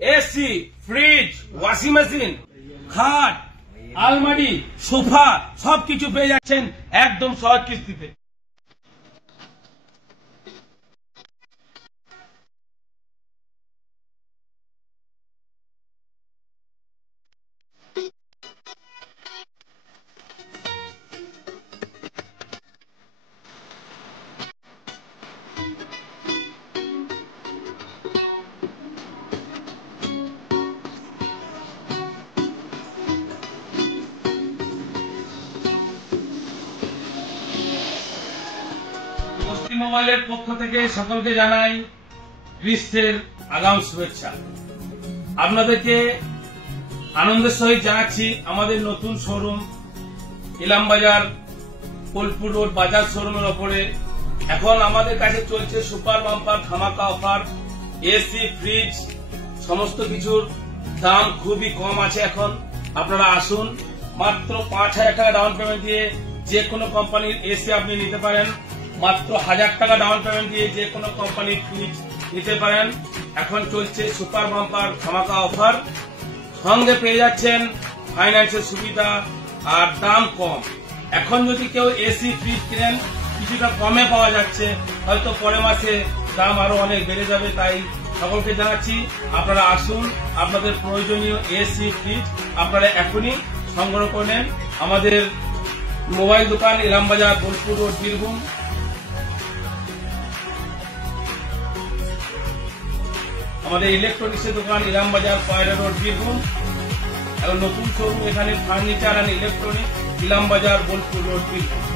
AC, fridge, washing machine, খাট, আলমারি, sofa সবকিছু পেয়ে যাচ্ছেন একদম সহজ কিস্তিতে। স্বস্তি মোবাইলের পক্ষ থেকে সকলকে জানাই গ্রীষ্মের আগাম শুভেচ্ছা। আপনাদেরকে আনন্দের সহিত জানাচ্ছি আমাদের নতুন শোরুম ইলামবাজার বোলপুর রোড বাজাজ শোরুমের ওপরে এখন আমাদের কাছে চলছে সুপার বাম্পার ধামাকা অফার। এসি, ফ্রিজ সমস্ত কিছুর দাম খুবই কম আছে। এখন আপনারা আসুন, মাত্র 5,000 টাকা ডাউন পেমেন্ট দিয়ে যে কোনো কোম্পানির এসি আপনি নিতে পারেন, মাত্র 1,000 টাকা ডাউন পেমেন্ট দিয়ে যে কোনো কোম্পানির ফ্রিজ নিতে পারেন। এখন চলছে সুপার বাম্পার ধামাকা অফার, সঙ্গে পেয়ে যাচ্ছেন ফাইন্যান্সের সুবিধা আর দাম কম। এখন যদি কেউ এসি, ফ্রিজ কিনেন কিছুটা কমে পাওয়া যাচ্ছে, হয়তো পরের মাসে দাম আরো অনেক বেড়ে যাবে। তাই সকলকে জানাচ্ছি আপনারা আসুন, আপনাদের প্রয়োজনীয় এসি, ফ্রিজ আপনারা এখনই সংগ্রহ করে নেন। আমাদের মোবাইল দোকান ইলামবাজার বোলপুর রোড বীরভূম। আমাদের ইলেকট্রনিক্সের দোকান ইলামবাজার পায়রা রোড বীরভূম। এখন নতুন শোরুম এখানে furniture and electronics Ilambazar Bolpur road Birbhum.